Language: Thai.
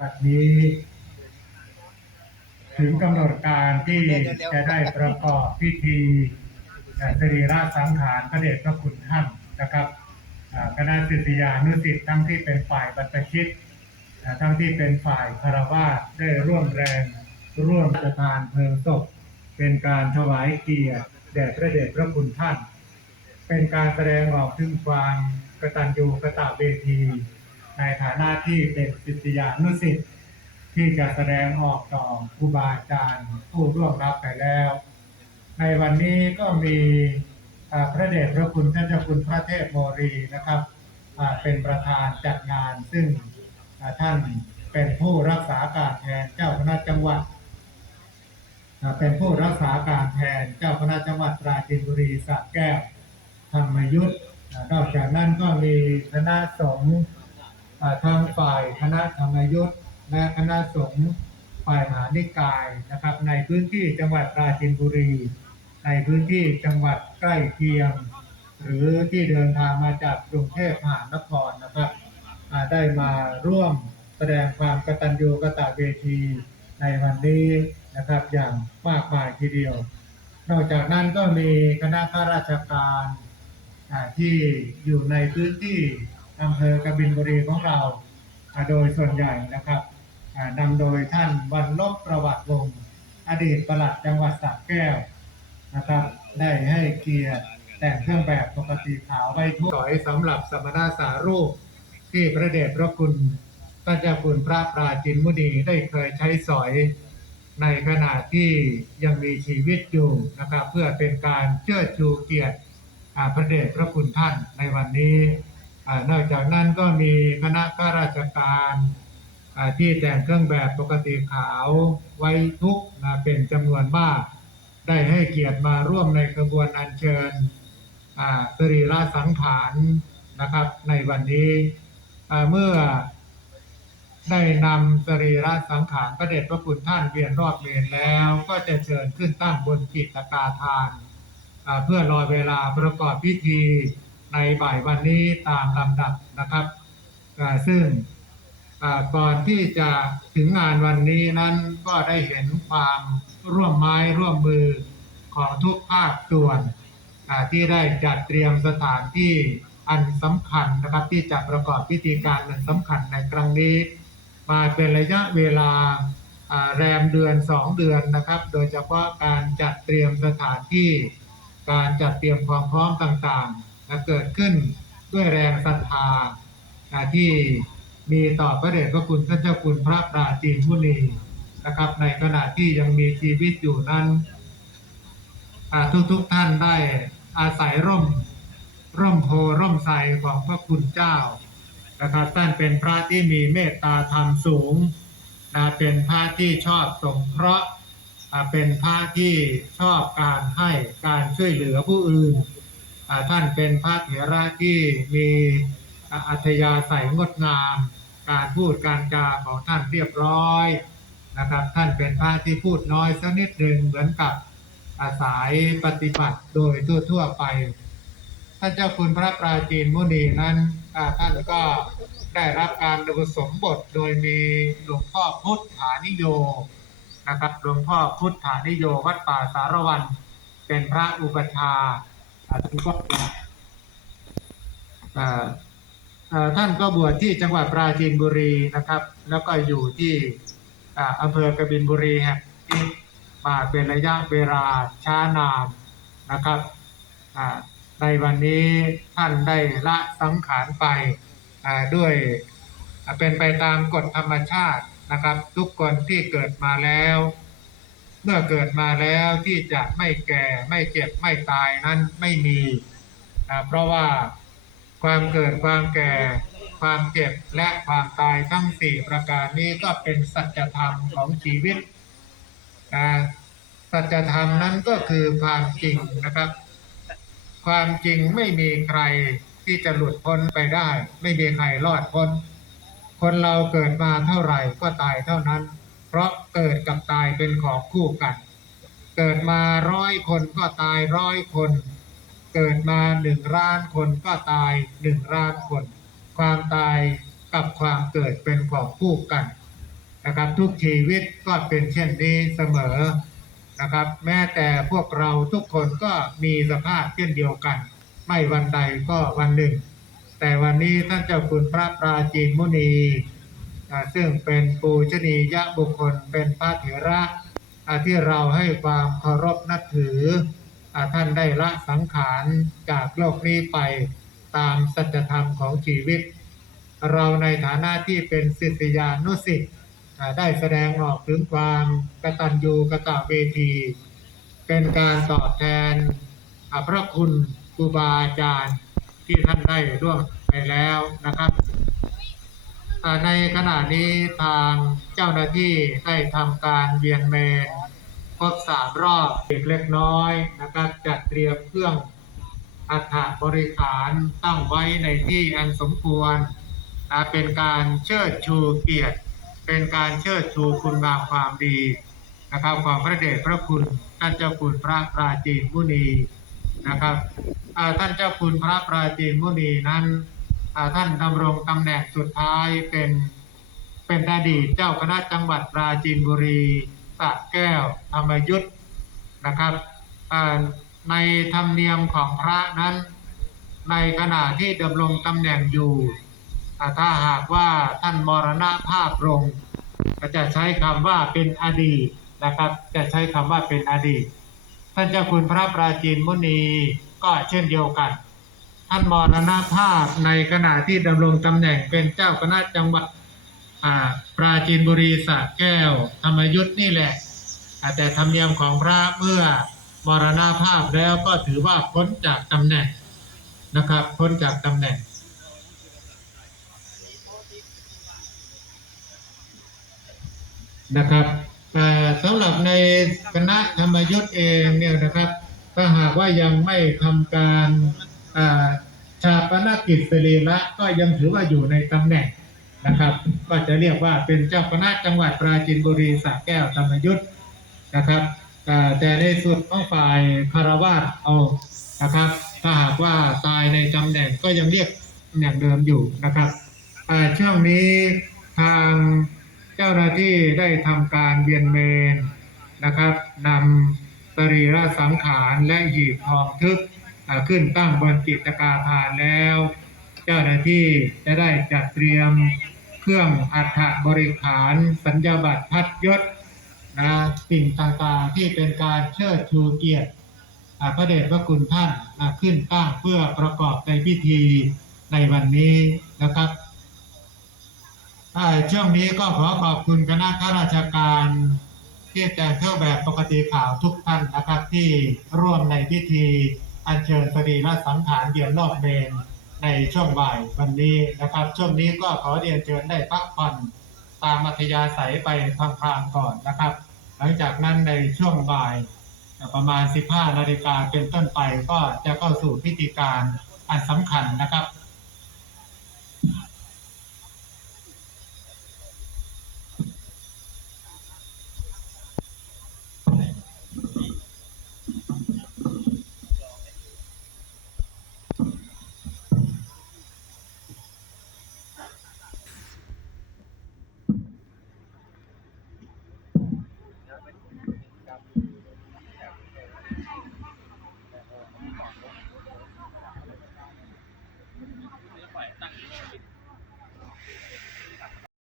บัดนี้ ถึงกำหนดการที่จะได้ประกอบพิธีเอ่อสรีระสังขารพระเดชพระคุณท่านนะครับอ่าคณะศิษยานุศิษย์ทั้งที่เป็นฝ่ายบรรพชิตอ่าทั้งที่เป็นฝ่ายคารวาสได้ร่วมแรงร่วมประทานเพลิงศพเป็นการถวายเกียรติแด่พระเดชพระคุณท่าน เป็นการแสดงออกถึงความกตัญญูกตเวที ในฐานะที่เป็นศิษยานุศิษย์ที่จะแสดงออกต่อครูบาอาจารย์ผู้ร่วงรับไปแล้ว ในวันนี้ก็มีพระเดชพระคุณท่านเจ้าคุณพระเทพโมรีนะครับเป็นประธานจัดงานซึ่งท่านเป็นผู้รักษาการแทนเจ้าคณะจังหวัดเป็นผู้รักษาการแทนเจ้าคณะจังหวัดปราจีนบุรีสระแก้วธรรมยุทธ์นอกจากนั้นก็มีคณะสงฆ์ ทางฝ่ายคณะธรรมยุทธ์และคณะสงฆ์ฝ่ายมหานิกายนะครับ ในพื้นที่จังหวัดปราจีนบุรี ในพื้นที่จังหวัดใกล้เคียง หรือที่เดินทางมาจากกรุงเทพมหานครนะครับได้มาร่วมแสดงความกตัญญูกตเวทีในวันนี้นะครับอย่างมากมายทีเดียว นอกจากนั้นก็มีคณะข้าราชการที่อยู่ในพื้นที่ อำเภอกบินบุรีของเราโดยส่วนใหญ่นะครับนำโดยท่านวันลบประวัติวงศ์อดีตประหลัดจังหวัดสระแก้วนะครับ ได้ให้เกียรติแต่งเครื่องแบบปกติขาวไว้ทุกอยสำหรับสมณสารูป ที่พระเดชพระคุณท่านเจ้าคุณพระปราจินมุนีได้เคยใช้สอยในขณะที่ยังมีชีวิตอยู่นะครับ เพื่อเป็นการเชิดชูเกียรติพระเดชพระคุณท่านในวันนี้ นอกจากนั้นก็มีคณะข้าราชการที่แต่งเครื่องแบบปกติขาวไว้ทุกนะเป็นจำนวนมาก ได้ให้เกียรติมาร่วมในกระบวนอัญเชิญสรีระสังขารนะครับในวันนี้เมื่อได้นำสรีระสังขารพระเดชพระคุณท่านเวียนรอบเมนแล้วก็จะเชิญขึ้นตั้งบนกิจกาทาน เพื่อรอเวลาประกอบพิธี ในบ่ายวันนี้ตามลำดับนะครับซึ่งก่อนที่จะถึงงานวันนี้นั้นก็ได้เห็นความร่วมไม้ร่วมมือของทุกภาคส่วนที่ได้จัดเตรียมสถานที่อันสำคัญนะครับที่จะประกอบพิธีการอันสำคัญในครั้งนี้ มาเป็นระยะเวลาแรมเดือนสองเดือนนะครับ โดยเฉพาะการจัดเตรียมสถานที่ การจัดเตรียมความพร้อมต่างๆ นะเกิดขึ้นด้วยแรงศรัทธาที่มีต่อพระเดชพระคุณท่านเจ้าคุณพระปราจีนมุนีนะครับ ในขณะที่ยังมีชีวิตอยู่นั้นอ่าทุกท่านได้อาศัยร่มร่มโพร่มไทรของพระคุณเจ้านะครับท่านเป็นพระที่มีเมตตาธรรมสูงนะเป็นพระที่ชอบสงเคราะห์เป็นพระที่ชอบการให้การช่วยเหลือผู้อื่น ท่านเป็นพระเถระที่มีอัธยาศัยงดงาม การพูดการจาของท่านเรียบร้อยนะครับ ท่านเป็นพระที่พูดน้อยสักนิดหนึ่งเหมือนกับอาศัยปฏิบัติโดยทั่วๆไป ท่านเจ้าคุณพระปราจีนมุนีนั้นท่านก็ได้รับการอุปสมบทโดยมีหลวงพ่อพุทธานิโยนะครับหลวงพ่อพุทธานิโยวัดป่าสารวัน เป็นพระอุปชา อ่าท่านก็ท่านก็บวชที่จังหวัดปราจีนบุรีนะครับ แล้วก็อยู่ที่อำเภอกบินบุรีแห่งนี้มาเป็นระยะเวลาช้านานนะครับในวันนี้ท่านได้ละสังขารไปด้วยเป็นไปตามกฎธรรมชาตินะครับ ทุกคนที่เกิดมาแล้ว เมื่อเกิดมาแล้วที่จะไม่แก่ไม่เจ็บไม่ตายนั้นไม่มีอ่าเพราะว่าความเกิดความแก่ ความเจ็บและความตายทั้งสี่ประการนี้ก็เป็นสัจธรรมของชีวิตอ่าสัจธรรมนั้นก็คือความจริงนะครับ ความจริงไม่มีใครที่จะหลุดพ้นไปได้ ไม่มีใครรอดพ้น คนเราเกิดมาเท่าไหร่ก็ตายเท่านั้น ราะเกิดกับตายเป็นของคู่กัน เกิดมาร้อยคนก็ตายร้อยคน เกิดมาหนึ่งล้านคนก็ตายหนึ่งล้านคน ความตายกับความเกิดเป็นของคู่กันนะครับทุกชีวิตก็เป็นเช่นนี้เสมอนะครับ แม้แต่พวกเราทุกคนก็มีสภาพเช่นเดียวกัน ไม่วันใดก็วันหนึ่ง แต่วันนี้ท่านเจ้าคุณพระปราจีนมุนี ซึ่งเป็นปูชนียะบุคคลเป็นพระเถระที่เราให้ความเคารพนับถืออท่านได้ละสังขารจากโลกนี้ไปตามสัจธรรมของชีวิต เราในฐานะที่เป็นศิษยานุสิษย์ได้แสดงออกถึงความกตัญญูกตเวที เป็นการตอบแทนพระคุณครูบาอาจารย์ที่ท่านได้ร่วมไปแล้วนะครับ ในขณะนี้ทางเจ้าหน้าที่ได้ทำการเวียนเมนครบสามรอบเด็กเล็กน้อยนะครับจัดเตรียมเครื่องอัฐบริขารตั้งไว้ในที่อันสมควรนะเป็นการเชิดชูเกียรติ เป็นการเชิดชูคุณงามความดีนะครับความพระเดชพระคุณท่านเจ้าคุณพระปราจีนมุนีนะครับท่านเจ้าคุณพระปราจีนมุนีนั้น ท่านดำรงตำแหน่งสุดท้ายเป็นเป็นอดีตเจ้าคณะจังหวัดปราจีนบุรีสระแก้วธรรมยุทธนะครับในธรรมเนียมของพระนั้น ในขณะที่ดำรงตำแหน่งอยู่ ถ้าหากว่าท่านมรณภาพลงก็จะใช้คำว่าเป็นอดีตนะครับ จะใช้คำว่าเป็นอดีต ท่านเจ้าคุณพระปราจีนมุนีก็เช่นเดียวกัน ท่านมรณภาพในขณะที่ดำรงตำแหน่งเป็นเจ้าคณะจังหวัดปราจีนบุรีสระแก้ว ธรรมยุทธ์นี่แหละแต่ธรรมเนียมของพระเมื่อมรณภาพแล้วก็ถือว่าพ้นจากตำแหน่งนะครับ พ้นจากตำแหน่ง นะครับสำหรับในคณะธรรมยุทธ์เองเนี่ยนะครับ ถ้าหากว่ายังไม่ทำการ ชาปนกิจสรีระก็ยังถือว่าอยู่ในตำแหน่งนะครับ ก็จะเรียกว่าเป็นเจ้าคณะจังหวัดปราจีนบุรีสระแก้วธรรมยุทธ์นะครับแต่ในส่วนของฝ่ายคารวาสเอานะครับถ้าหากว่าตายในตำแหน่งก็ยังเรียกอย่างเดิมอยู่นะครับช่วงนี้ทางเจ้าหน้าที่ได้ทำการเวียนเมนนะครับนำสรีระสังขารและหีบทองทึบอ่า ขึ้นตั้งบนจิตกาพานแล้ว เจ้าหน้าที่จะได้จัดเตรียมเครื่องอัฐบริขารสัญญาบัตรพัดยศนะสิ่งต่างๆที่เป็นการเชิดชูเกียรติพระเดชพระคุณท่านขึ้นตั้งเพื่อประกอบในพิธีในวันนี้นะครับช่วงนี้ก็ขอขอบคุณคณะข้าราชการที่แต่งเครื่องแบบปกติข่าวทุกท่านนะครับที่ร่วมในพิธี อัญเชิญสรีระสังขารเดียนรอบเมนในช่วงบ่ายวันนี้นะครับ ช่วงนี้ก็ขอเรียนเชิญได้พักผ่อนตามอัธยาศัยไปพลางๆก่อนนะครับ หลังจากนั้นในช่วงบ่ายประมาณ 15 นาฬิกาเป็นต้นไปก็จะเข้าสู่พิธีการอันสำคัญนะครับ